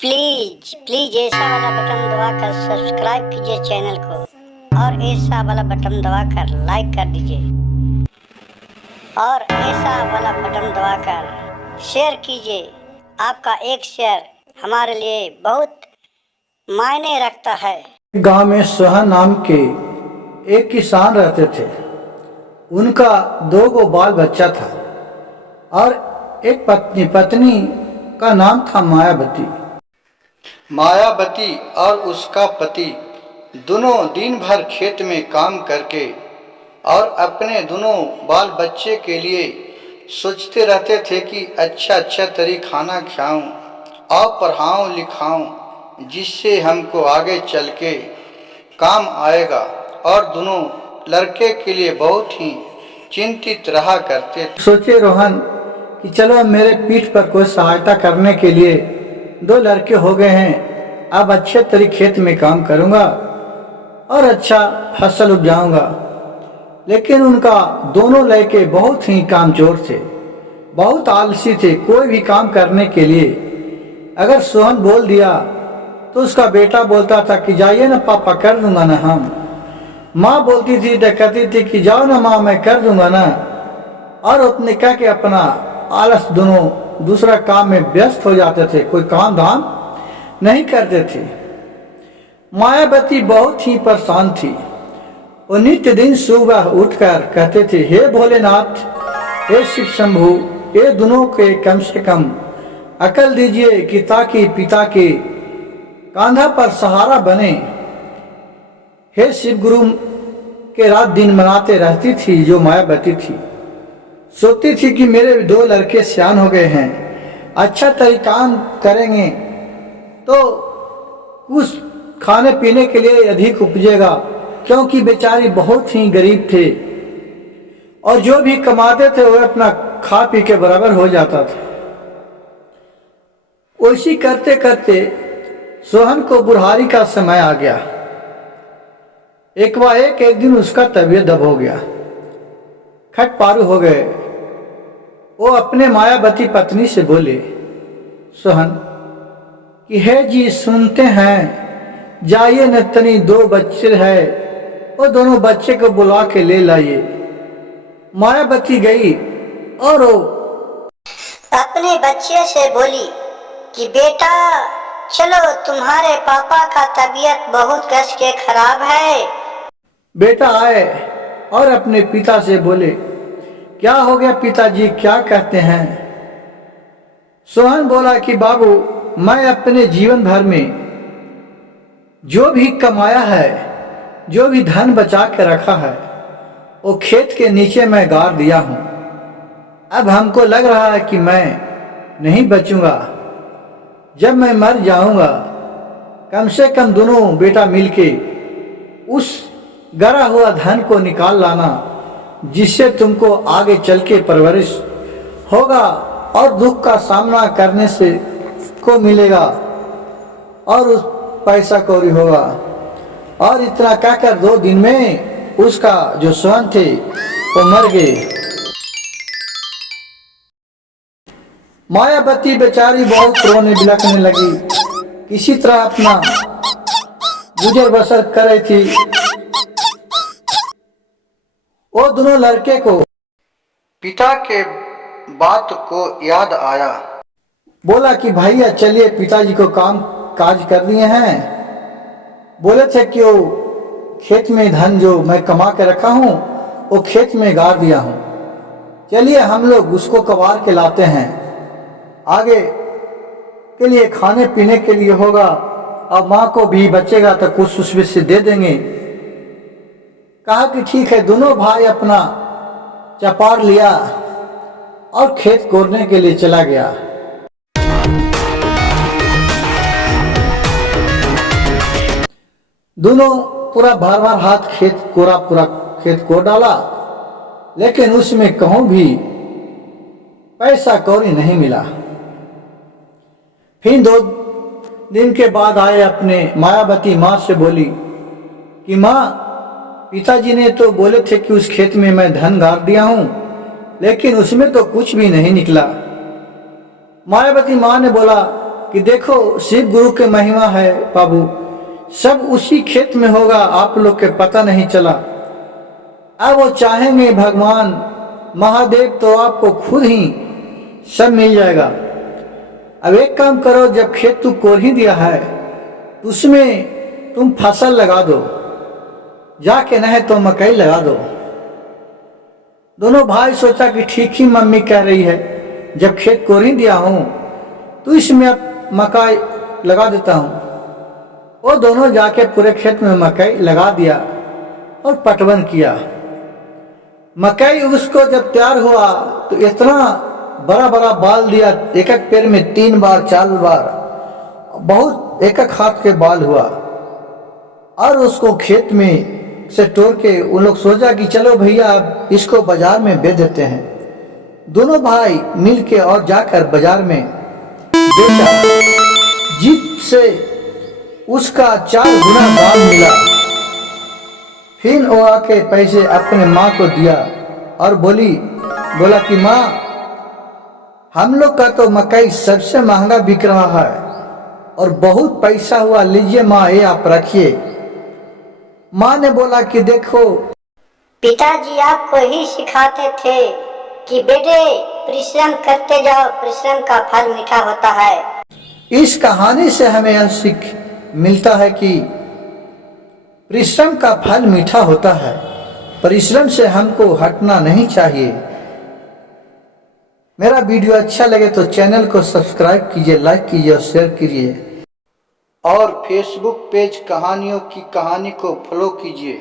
Please please ऐसा वाला button दबाकर सब्सक्राइब कीजिए चैनल को और ऐसा वाला बटन दबाकर लाइक कर दीजिए और ऐसा वाला बटन दबाकर शेयर कीजिए। आपका एक शेयर हमारे लिए बहुत मायने रखता है। गांव में सोहन नाम के एक किसान रहते थे। उनका 2 बाल बच्चा था और एक पत्नी का नाम था मायावती और उसका पति दोनों दिन भर खेत में काम करके और अपने दोनों बाल बच्चे के लिए सोचते रहते थे कि अच्छा तरी खाना खिलाऊं और पढ़ाऊं लिखाऊं जिससे हमको आगे चल के काम आएगा। और दोनों लड़के के लिए बहुत ही चिंतित रहा करते थे। सोचे रोहन कि चलो मेरे पीठ पर कोई सहायता करने के लिए 2 लड़के हो गए हैं, अब अच्छे तरीके खेत में काम करूंगा और अच्छा फसल उपजाऊंगा। लेकिन उनका दोनों लड़के बहुत ही कामचोर थे, बहुत आलसी थे। कोई भी काम करने के लिए अगर सोहन बोल दिया तो उसका बेटा बोलता था कि जाइए ना पापा, कर दूंगा ना हम। माँ बोलती थी, कहती थी कि जाओ ना माँ, मैं कर दूंगा ना। और अपने कह के अपना आलस दोनों दूसरा काम में व्यस्त हो जाते थे, कोई काम धाम नहीं करते थे। मायावती बहुत ही परेशान थी। वो नित्य दिन सुबह उठकर कहते थे, हे भोलेनाथ, हे शिव शंभु, ये दोनों के कम से कम अकल दीजिए कि ताकि पिता के कांधा पर सहारा बने। हे शिव गुरु के रात दिन मनाते रहती थी जो मायावती थी। सोचती थी कि मेरे 2 लड़के सियान हो गए हैं, अच्छा तरीका करेंगे तो कुछ खाने पीने के लिए अधिक उपजेगा, क्योंकि बेचारी बहुत ही गरीब थे और जो भी कमाते थे वो अपना खा पी के बराबर हो जाता था। उसी करते करते सोहन को बुढ़ारी का समय आ गया। एक दिन उसका तबीयत दब हो गया, खट पारू हो गए। वो अपने मायावती पत्नी से बोले, सोहन कि हे जी सुनते हैं, जाइए न तनी 2 बच्चे हैं, वो दोनों बच्चे को बुला के ले लाइए। मायावती गई और वो अपने बच्चे से बोली कि बेटा चलो, तुम्हारे पापा का तबीयत बहुत कस के खराब है। बेटा आए और अपने पिता से बोले, क्या हो गया पिताजी, क्या कहते हैं? सोहन बोला कि बाबू, मैं अपने जीवन भर में जो भी कमाया है, जो भी धन बचा के रखा है, वो खेत के नीचे मैं गाड़ दिया हूं। अब हमको लग रहा है कि मैं नहीं बचूंगा। जब मैं मर जाऊंगा, कम से कम दोनों बेटा मिलके उस गड़ा हुआ धन को निकाल लाना, जिससे तुमको आगे चल के परवरिश होगा और दुख का सामना करने से को मिलेगा और उस पैसा कौड़ी होगा। और इतना कहकर 2 दिन में उसका जो सोहन थे वो मर गए। मायावती बेचारी बहुत रोने बिलखने लगी, किसी तरह अपना गुजर बसर कर रही थी। वो दोनों लड़के को पिता के बात को याद आया। बोला कि भैया चलिए, पिताजी को काम काज कर लिए हैं। बोले थे कि वो खेत में धन जो मैं कमा के रखा हूं वो खेत में गाड़ दिया हूं, चलिए हम लोग उसको कबार के लाते हैं, आगे के लिए खाने पीने के लिए होगा और माँ को भी बचेगा तो कुछ उसमें से दे देंगे। कहा कि ठीक है। दोनों भाई अपना चपार लिया और खेत कोड़ने के लिए चला गया। दोनों पूरा भर हाथ पूरा खेत कोड़ डाला, लेकिन उसमें कहूं भी पैसा कौड़ी नहीं मिला। फिर 2 दिन के बाद आए अपने मायावती माँ से बोली कि माँ, पिताजी ने तो बोले थे कि उस खेत में मैं धन गाड़ दिया हूं, लेकिन उसमें तो कुछ भी नहीं निकला। मायावती माँ ने बोला कि देखो शिव गुरु के महिमा है बाबू, सब उसी खेत में होगा, आप लोग के पता नहीं चला। अब वो चाहेंगे भगवान महादेव तो आपको खुद ही सब मिल जाएगा। अब एक काम करो, जब खेत तू कोर ही दिया है तो उसमें तुम फसल लगा दो, जाके नहीं तो मकई लगा दो। दोनों भाई सोचा कि ठीक ही मम्मी कह रही है, जब खेत कोर ही दिया हूं तो इसमें अब मकई लगा देता हूं। वो दोनों जाके पूरे खेत में मकई लगा दिया और पटवन किया। मकई उसको जब तैयार हुआ तो इतना बड़ा बड़ा बाल दिया, एक एक पेड़ में 3 बार 4 बार, बहुत एक एक हाथ के बाल हुआ। और उसको खेत में से तोड़ के उन लोग सोचा कि चलो भैया अब इसको बाजार में बेच देते हैं। दोनों भाई मिल के और जाकर बाजार में बेचा, जिससे उसका 4 गुना दाम मिला। फिर वो आके पैसे अपने माँ को दिया और बोला कि माँ, हम लोग का तो मकई सबसे महंगा बिक रहा है और बहुत पैसा हुआ, लीजिए माँ ये आप रखिए। माँ ने बोला कि देखो पिताजी आपको ही सिखाते थे कि बेटे परिश्रम करते जाओ, परिश्रम का फल मीठा होता है। इस कहानी से हमें यह सीख मिलता है कि परिश्रम का फल मीठा होता है, परिश्रम से हमको हटना नहीं चाहिए। मेरा वीडियो अच्छा लगे तो चैनल को सब्सक्राइब कीजिए, लाइक कीजिए और शेयर कीजिए, और फेसबुक पेज कहानियों की कहानी को फॉलो कीजिए।